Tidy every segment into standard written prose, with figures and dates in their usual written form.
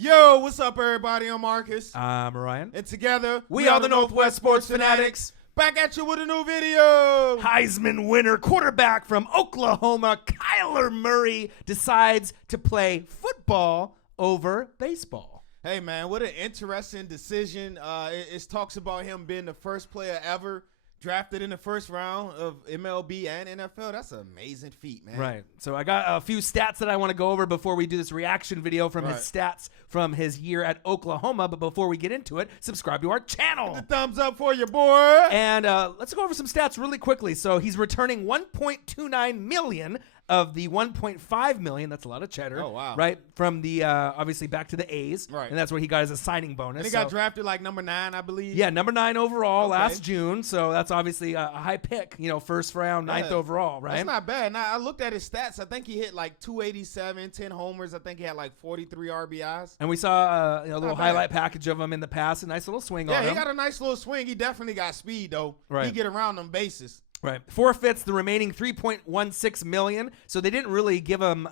Yo, what's up, everybody? I'm Marcus. I'm Ryan. And together, we are the Northwest Sports Fanatics. Back at you with a new video. Heisman winner quarterback from Oklahoma, Kyler Murray, decides to play football over baseball. Hey, man, what an interesting decision. It talks about him being the first player ever drafted in the first round of MLB and NFL. That's an amazing feat, man. Right. So I got a few stats that I want to go over before we do this reaction video from his stats from his year at Oklahoma. But before we get into it, subscribe to our channel. Hit the thumbs up for you, boy. And let's go over some stats really quickly. So he's returning $1.29 million of the $1.5 million. That's a lot of cheddar. Oh, wow. Right? From the, obviously, back to the A's. Right. And that's what he got as a signing bonus. And he got drafted like number 9, I believe. Yeah, number 9 overall last June. So that's obviously a high pick, first round, 9th overall, right? That's not bad. Now, I looked at his stats. I think he hit like 287, 10 homers. I think he had like 43 RBIs. And we saw a little highlight package of him in the past. A nice little swing on him. Yeah, he got a nice little swing. He definitely got speed, though. Right. He get around them bases. Right. Forfeits the remaining $3.16 million. So they didn't really give him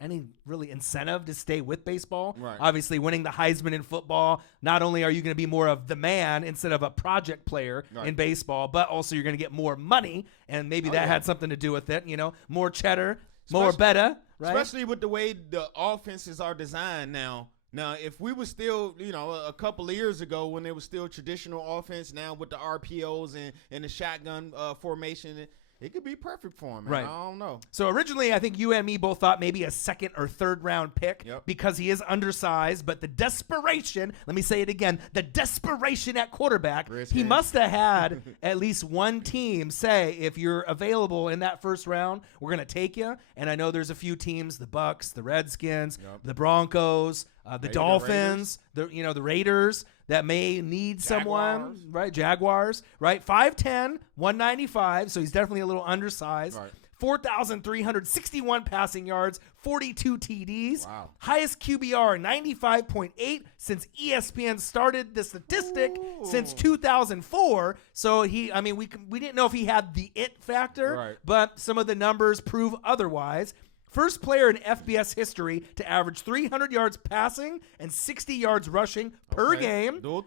any really incentive to stay with baseball. Right. Obviously, winning the Heisman in football, not only are you going to be more of the man instead of a project player in baseball, but also you're going to get more money, and maybe that had something to do with it. More cheddar, more better. Right? Especially with the way the offenses are designed now. Now, if we were still, a couple of years ago when there was still traditional offense, now with the RPOs and the shotgun formation, it could be perfect for him, man. Right. I don't know. So originally, I think you and me both thought maybe a second or third round pick because he is undersized, but the desperation, let me say it again, the desperation at quarterback, he must have had at least one team say, if you're available in that first round, we're going to take you. And I know there's a few teams, the Bucks, the Redskins, the Broncos, the Dolphins, the Raiders that may need someone, right? Jaguars, right? 5'10", 195, so he's definitely a little undersized. Right. 4,361 passing yards, 42 TDs. Wow. Highest QBR, 95.8 since ESPN started the statistic since 2004. So we didn't know if he had the it factor, but some of the numbers prove otherwise. First player in FBS history to average 300 yards passing and 60 yards rushing per game. Dual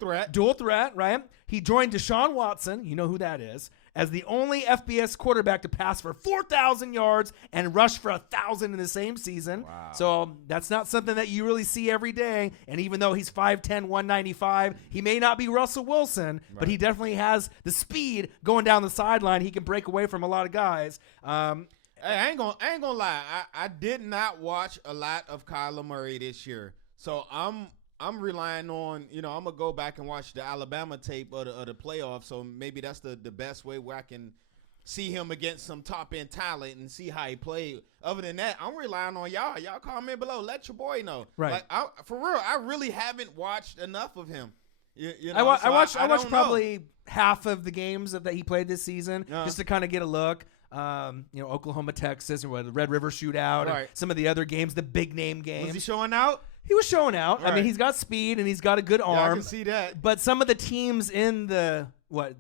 threat, right? He joined Deshaun Watson, you know who that is, as the only FBS quarterback to pass for 4,000 yards and rush for 1,000 in the same season. Wow. So that's not something that you really see every day. And even though he's 5'10", 195, he may not be Russell Wilson, but he definitely has the speed going down the sideline. He can break away from a lot of guys. Hey, I ain't gonna lie. I did not watch a lot of Kyler Murray this year, so I'm relying on I'm gonna go back and watch the Alabama tape of the playoffs. So maybe that's the best way where I can see him against some top end talent and see how he played. Other than that, I'm relying on y'all. Y'all comment below. Let your boy know. Right. For real, I really haven't watched enough of him. I watched probably half of the games that he played this season just to kind of get a look. Oklahoma, Texas, or the Red River Shootout, and some of the other games, the big name games. Was he showing out? He was showing out. Right. I mean, he's got speed and he's got a good arm. I can see that. But some of the teams in the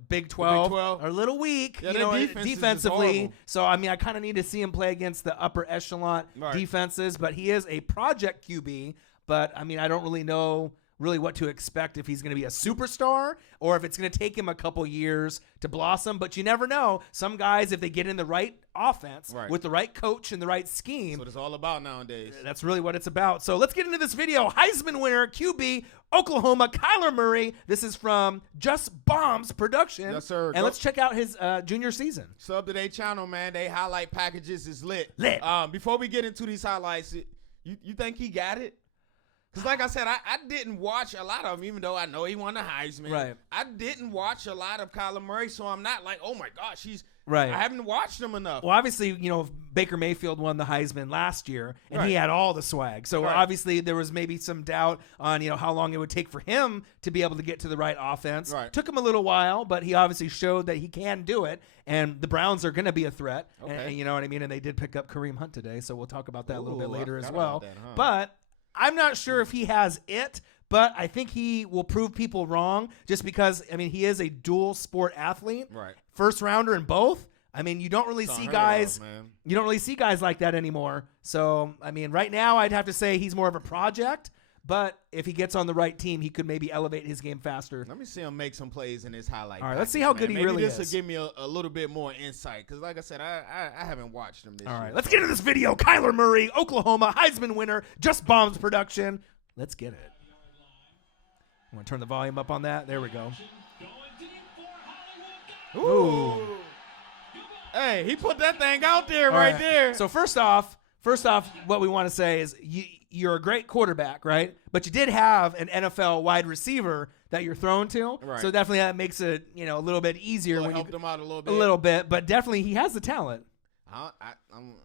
Big 12 are a little weak, defensively. So I mean, I kind of need to see him play against the upper echelon defenses. But he is a project QB. But I mean, I don't really know what to expect, if he's going to be a superstar or if it's going to take him a couple years to blossom. But you never know. Some guys, if they get in the right offense with the right coach and the right scheme. That's what it's all about nowadays. That's really what it's about. So let's get into this video. Heisman winner, QB, Oklahoma, Kyler Murray. This is from Just Bombs Production. Yes, sir. And let's check out his junior season. Sub to their channel, man. They highlight packages is lit. Before we get into these highlights, you think he got it? Because like I said, I didn't watch a lot of him, even though I know he won the Heisman. Right. I didn't watch a lot of Kyler Murray, so I'm not like, oh, my gosh, he's right. I haven't watched him enough. Well, obviously, Baker Mayfield won the Heisman last year, and he had all the swag. So obviously there was maybe some doubt on, how long it would take for him to be able to get to the right offense. Right. Took him a little while, but he obviously showed that he can do it, and the Browns are going to be a threat. And you know what I mean? And they did pick up Kareem Hunt today, so we'll talk about that a little bit later as well. But I'm not sure if he has it, but I think he will prove people wrong just because, he is a dual sport athlete. Right. First rounder in both. You don't really see guys. You don't really see guys like that anymore. So, right now I'd have to say he's more of a project, but if he gets on the right team, he could maybe elevate his game faster. Let me see him make some plays in his highlight. All right, let's see how good he really is. Maybe this will give me a little bit more insight because, like I said, I haven't watched him this year. All right, let's get into this video. Kyler Murray, Oklahoma, Heisman winner, Just Bombs production. Let's get it. I'm going to turn the volume up on that. There we go. Ooh. Hey, he put that thing out there right there. So first off, what we want to say is you're a great quarterback, right? But you did have an NFL wide receiver that you're throwing to. Right. So definitely that makes it, a little bit easier when you helped him out a little bit. A little bit, but definitely he has the talent. I'm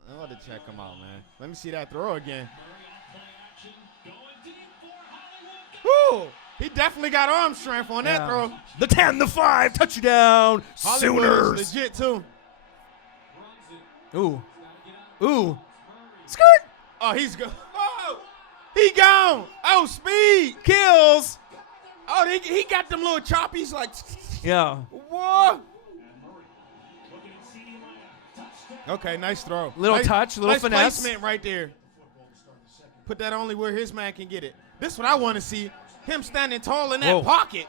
going to check him out, man. Let me see that throw again. Woo! He definitely got arm strength on that throw. The 10, the 5, touchdown, Hollywood Sooners. Legit, too. Ooh. Skirt. Oh, he's go. Oh, he gone. Oh, speed. Kills. Oh, he got them little choppies like. Yeah. What? Okay, nice throw. Little touch, little finesse. Placement right there. Put that only where his man can get it. This is what I want to see. Him standing tall in that pocket.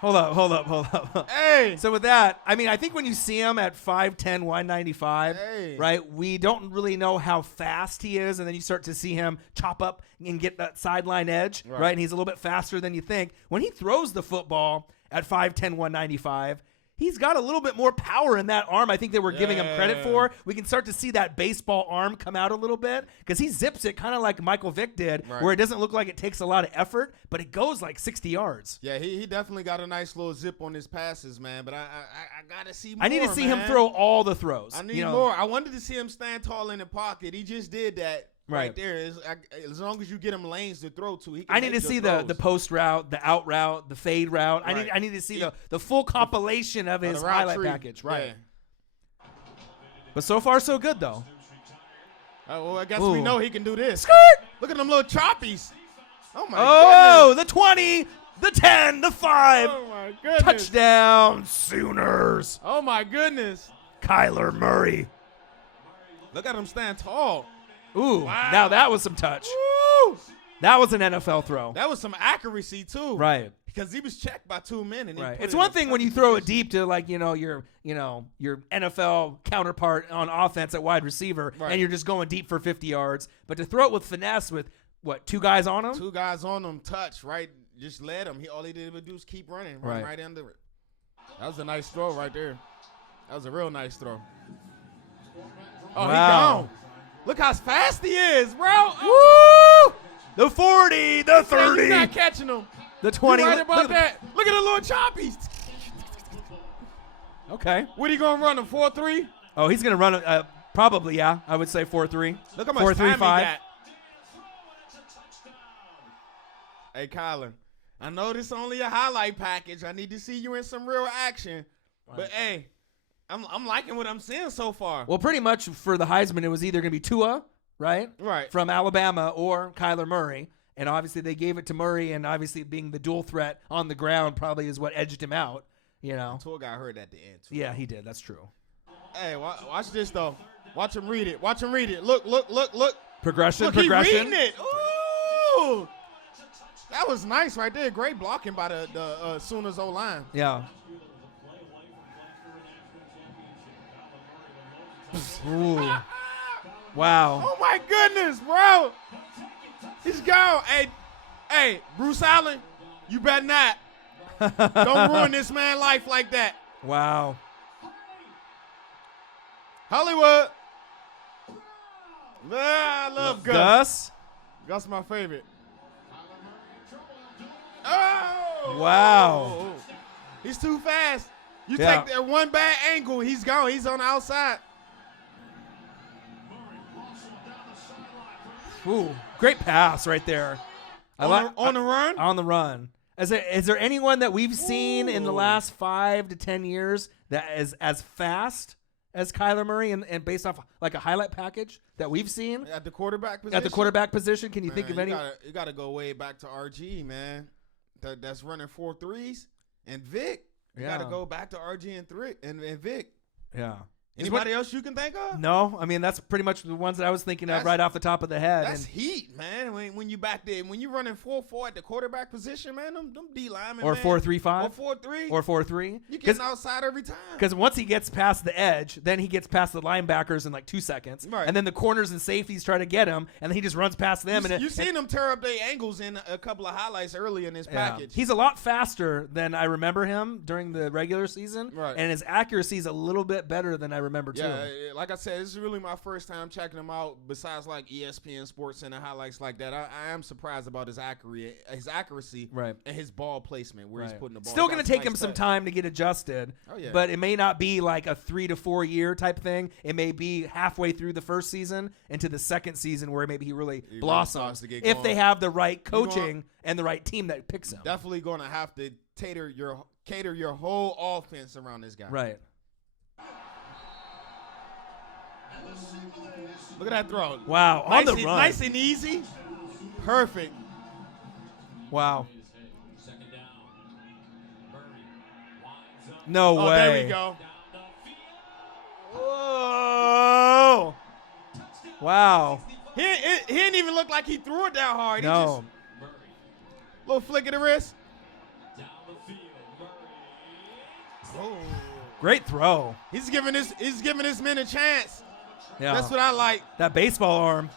Hold up. Hey. So with that, I think when you see him at 5'10", 195, right, we don't really know how fast he is, and then you start to see him chop up and get that sideline edge, right? And he's a little bit faster than you think. When he throws the football at 5'10", 195, he's got a little bit more power in that arm I think that we're giving him credit for. We can start to see that baseball arm come out a little bit because he zips it kind of like Michael Vick did, where it doesn't look like it takes a lot of effort, but it goes like 60 yards. Yeah, he definitely got a nice little zip on his passes, man, but I got to see more, I need to see him throw all the throws. I need more. I wanted to see him stand tall in the pocket. He just did that. Right there. As long as you get him lanes to throw to, I need to see the post route, the out route, the fade route. Right. I need to see the full compilation of his highlight package. Right. Yeah. But so far, so good, though. Well, I guess we know he can do this. Skirt! Look at them little choppies. Oh, my the goodness. 20, the 10, the 5. Oh, my goodness. Touchdown, Sooners. Oh, my goodness. Kyler Murray. Look at him stand tall. Ooh, wow. Now that was some touch. Woo. That was an NFL throw. That was some accuracy, too. Right. Because he was checked by 2 men. And right. It's one thing when you throw it deep to your NFL counterpart on offense at wide receiver, and you're just going deep for 50 yards. But to throw it with finesse with, 2 guys on him? 2 guys on him, touch, right? Just let him. All he did was do is keep running, run right under it. That was a nice throw right there. That was a real nice throw. Oh, he gone. Look how fast he is, bro. Woo! The 40, the 30. He's not catching him. The 20. You're right about that. Look at the little choppies. Okay. What are you going to run, a 4-3? Oh, he's going to run probably, yeah. I would say 4-3. Look how much time he got. Hey, Kyler, I know this is only a highlight package. I need to see you in some real action. Right. But, hey, I'm liking what I'm seeing so far. Well, pretty much for the Heisman, it was either going to be Tua, right? Right. From Alabama or Kyler Murray. And obviously they gave it to Murray, and obviously being the dual threat on the ground probably is what edged him out, Tua got hurt at the end, too. Yeah, he did. That's true. Hey, watch this, though. Watch him read it. Look. Progression. He reading it. Ooh. That was nice right there. Great blocking by the Sooners O-line. Yeah. Ooh. Wow. Oh, my goodness, bro. He's gone. Hey, Bruce Allen, you better not. Don't ruin this man's life like that. Wow. Hollywood. I love Gus. Gus my favorite. Oh. Wow. He's too fast. You take that one bad angle, he's gone. He's on the outside. Ooh, great pass right there. On the run? On the run. Is there anyone that we've seen in the last 5 to 10 years that is as fast as Kyler Murray and based off like a highlight package that we've seen? At the quarterback position? At the quarterback position, can you think of any? You got to go way back to RG, man. That's running 4 threes. And Vic. You got to go back to RG and Vic. Yeah. Anybody else you can think of? No, I mean that's pretty much the ones that I was thinking of right off the top of the head. That's heat, man. When you back there, when you running 4-4 at the quarterback position, man, them D linemen, or man, 4-3-5, or 4-3, or 4-3. You getting outside every time. Because once he gets past the edge, then he gets past the linebackers in like 2 seconds, right. And then the corners and safeties try to get him, and then he just runs past them. You seen him tear up their ankles in a couple of highlights early in his package. He's a lot faster than I remember him during the regular season, right. And his accuracy is a little bit better than I remember too. Yeah, like I said, this is really my first time checking him out. Besides like ESPN Sports Center highlights like that, I am surprised about his accuracy, right, and his ball placement where he's putting the ball. Still going to take him some time to get adjusted. Oh yeah, but it may not be like a 3 to 4 year type thing. It may be halfway through the first season into the second season where maybe he really blossoms if they have the right coaching and the right team that picks him. Definitely going to have to cater your whole offense around this guy. Right. Look at that throw. Wow. On the run. Nice and easy. Perfect. Wow. No way. There we go. Whoa. Wow. He didn't even look like he threw it that hard. No. He just, little flick of the wrist. Oh. Great throw. He's giving his men a chance. Yeah. That's what I like. That baseball arm.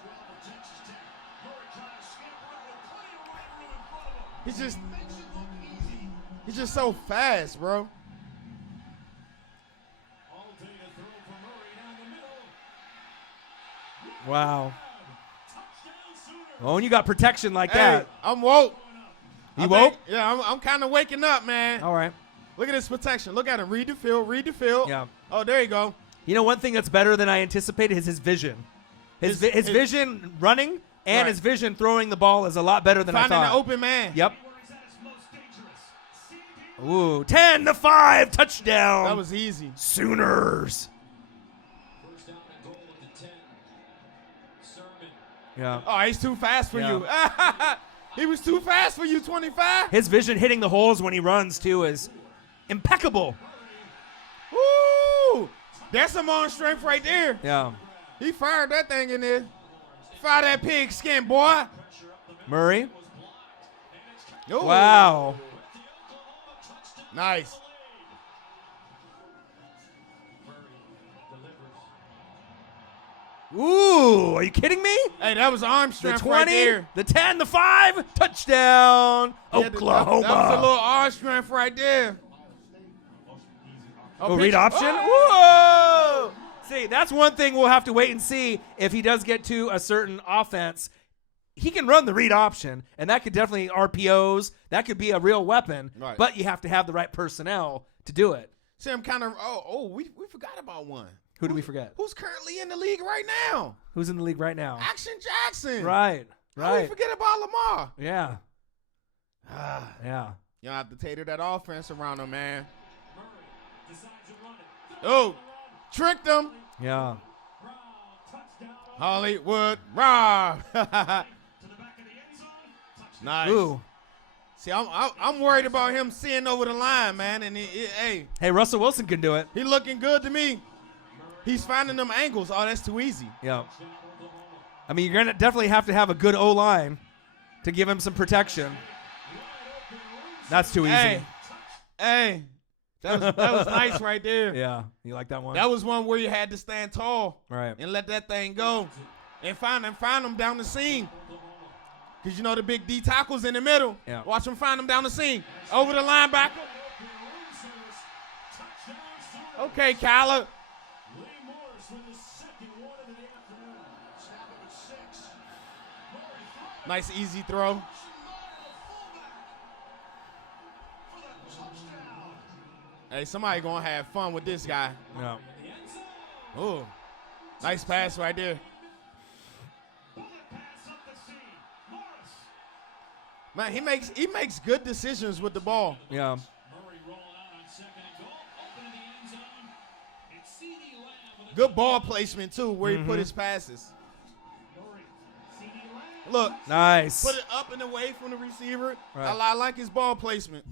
He's just so fast, bro. Wow. Oh, and you got protection like that. I'm woke. You woke? Yeah, I'm kind of waking up, man. All right. Look at this protection. Look at him. Read the field. Yeah. Oh, there you go. You know, one thing that's better than I anticipated is his vision. His vision running and his vision throwing the ball is a lot better than I thought. Finding an open man. Yep. Ooh, 10-5 touchdown. That was easy. Sooners. Yeah. Oh, he's too fast for you. He was too fast for you, 25. His vision hitting the holes when he runs, too, is impeccable. Woo! That's some arm strength right there. Yeah. He fired that thing in there. Fire that pig skin, boy. Murray. Ooh. Wow. Nice. Ooh, are you kidding me? Hey, that was arm The strength 20, right there. the 10, the 5, touchdown, Oklahoma. That was a little arm strength right there. Oh, read option? Whoa! See, that's one thing we'll have to wait and see if he does get to a certain offense. He can run the read option, and that could definitely RPOs. That could be a real weapon, right. But you have to have the right personnel to do it. See, I'm kind of, we forgot about one. Who do we forget? Who's currently in the league right now? Who's in the league right now? Action Jackson. Right. How do we forget about Lamar? Yeah. Yeah. You have to tater that offense around him, man. Oh, tricked him. Yeah. Hollywood Rob. Nice. Ooh. See, I'm worried about him seeing over the line, man. And hey, Russell Wilson can do it. He looking good to me. He's finding them angles. Oh, that's too easy. Yeah. I mean, you're gonna definitely have to have a good O-line to give him some protection. That's too easy. Hey. That was nice right there. Yeah, you like that one? That was one where you had to stand tall, right, and let that thing go, and find them down the seam. Cause you know the big D tackles in the middle. Yeah. Watch them find them down the seam. Over the linebacker. Okay, Kyler. Nice easy throw. Hey, somebody gonna have fun with this guy. Yeah. Ooh, nice pass right there. Man, he makes good decisions with the ball. Yeah. Good ball placement too, where he put his passes. Look, nice. Put it up and away from the receiver. Right. I like his ball placement.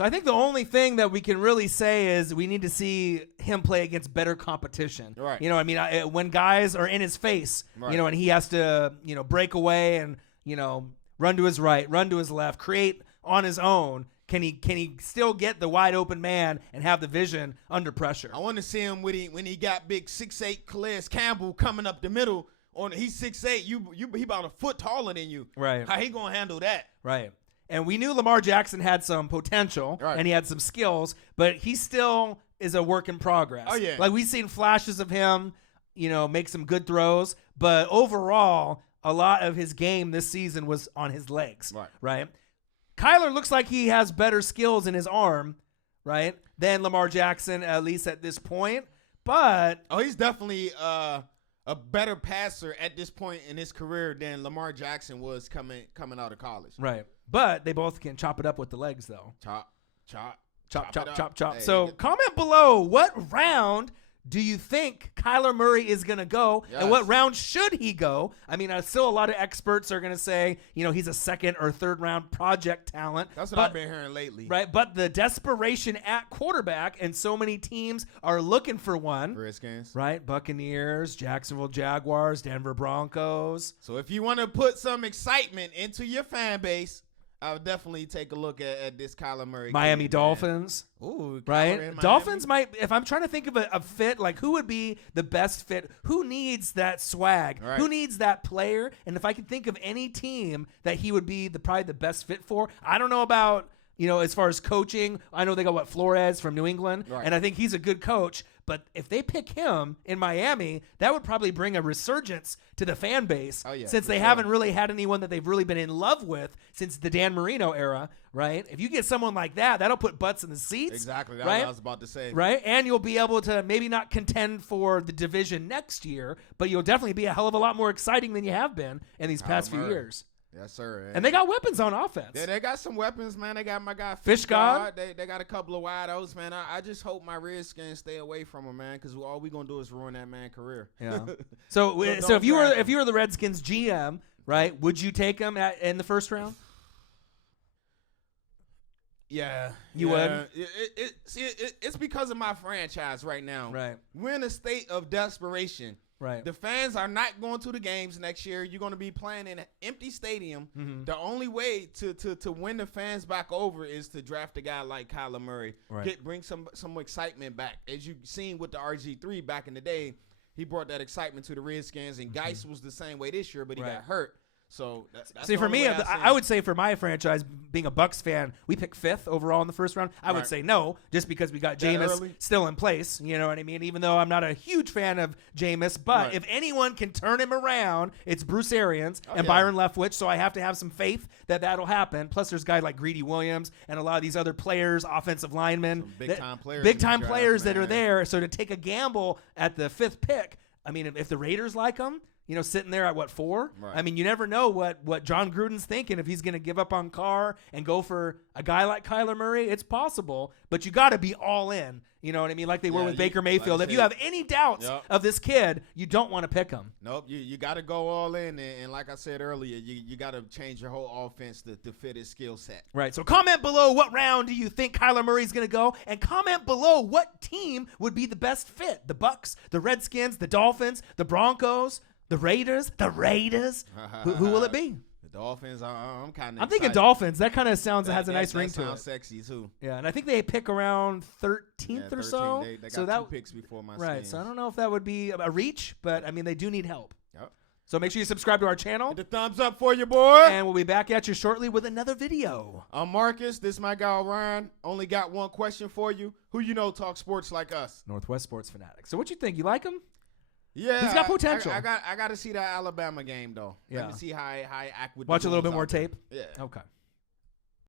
So I think the only thing that we can really say is we need to see him play against better competition. Right. You know, I mean, when guys are in his face, right. you know, and he has to, you know, break away and, you know, run to his right, run to his left, create on his own. Can he still get the wide open man and have the vision under pressure? I want to see him when he got big 6'8" Calais Campbell coming up the middle. He's 6'8". He about a foot taller than you. Right. How he gonna handle that? Right. And we knew Lamar Jackson had some potential and he had some skills, but he still is a work in progress. Oh yeah. Like we've seen flashes of him, you know, make some good throws, but overall, a lot of his game this season was on his legs. Right. Kyler looks like he has better skills in his arm, right, than Lamar Jackson, at least at this point. But he's definitely a better passer at this point in his career than Lamar Jackson was coming out of college. Right. But they both can chop it up with the legs, though. Chop. Hey, so comment below, what round do you think Kyler Murray is going to go, and what round should he go? I mean, still a lot of experts are going to say, you know, he's a second or third round project talent. That's what I've been hearing lately. Right, but the desperation at quarterback, and so many teams are looking for one. Redskins. Right, Buccaneers, Jacksonville Jaguars, Denver Broncos. So if you want to put some excitement into your fan base, I would definitely take a look at this Kyler Murray. Miami Dolphins. Ooh, right? Dolphins might, if I'm trying to think of a fit, like who would be the best fit? Who needs that swag? Right. Who needs that player? And if I could think of any team that he would be probably the best fit for, I don't know about, you know, as far as coaching. I know they got Flores from New England, and I think he's a good coach. But if they pick him in Miami, that would probably bring a resurgence to the fan base since they haven't really had anyone that they've really been in love with since the Dan Marino era, right? If you get someone like that, that'll put butts in the seats. Exactly. That's what I was about to say. Right? And you'll be able to maybe not contend for the division next year, but you'll definitely be a hell of a lot more exciting than you have been in these past few years. Yes, sir. And they got weapons on offense. Yeah, they got some weapons, man. They got my guy Fish God. They got a couple of wideouts, man. I just hope my Redskins stay away from him, man, because all we gonna do is ruin that man's career. Yeah. So if you were the Redskins GM, right, would you take him in the first round? Yeah, you would. It's because of my franchise right now. Right, we're in a state of desperation. Right. The fans are not going to the games next year. You're going to be playing in an empty stadium. Mm-hmm. The only way to win the fans back over is to draft a guy like Kyler Murray. Right. Bring some excitement back. As you've seen with the RG3 back in the day, he brought that excitement to the Redskins, and Geis was the same way this year, but he got hurt. So that's see, for me, I would say for my franchise, being a Bucs fan, we pick 5th overall in the first round. I would say no, just because we got Jameis still in place. You know what I mean? Even though I'm not a huge fan of Jameis, but if anyone can turn him around, it's Bruce Arians and Byron Leftwich. So I have to have some faith that that'll happen. Plus, there's guys like Greedy Williams and a lot of these other players, offensive linemen, big time players that are there. So to take a gamble at the 5th pick, I mean, if the Raiders like them, you know, sitting there at 4? Right. I mean, you never know what John Gruden's thinking if he's going to give up on Carr and go for a guy like Kyler Murray. It's possible, but you got to be all in. You know what I mean? Like they were with Baker Mayfield. Like if you have any doubts of this kid, you don't want to pick him. Nope. You got to go all in. And like I said earlier, you got to change your whole offense to fit his skill set. Right. So comment below what round do you think Kyler Murray's going to go? And comment below what team would be the best fit. The Bucs, the Redskins, the Dolphins, the Broncos, the Raiders. Who will it be? The Dolphins. I'm kind of. I'm thinking Dolphins. That kind of sounds has a nice ring to it. Sounds sexy too. Yeah, and I think they pick around 13th or so. They got 2 picks before my right. Skins. So I don't know if that would be a reach, but I mean they do need help. Yep. So make sure you subscribe to our channel. Hit the thumbs up for you, boy. And we'll be back at you shortly with another video. I'm Marcus. This is my guy Ryan. Only got one question for you. Who you know talk sports like us? Northwest Sports Fanatic. So what you think? You like him? Yeah, he's got potential. I got to see that Alabama game though. Yeah. Let me see how he act with. Watch a little bit more tape. Yeah. Okay.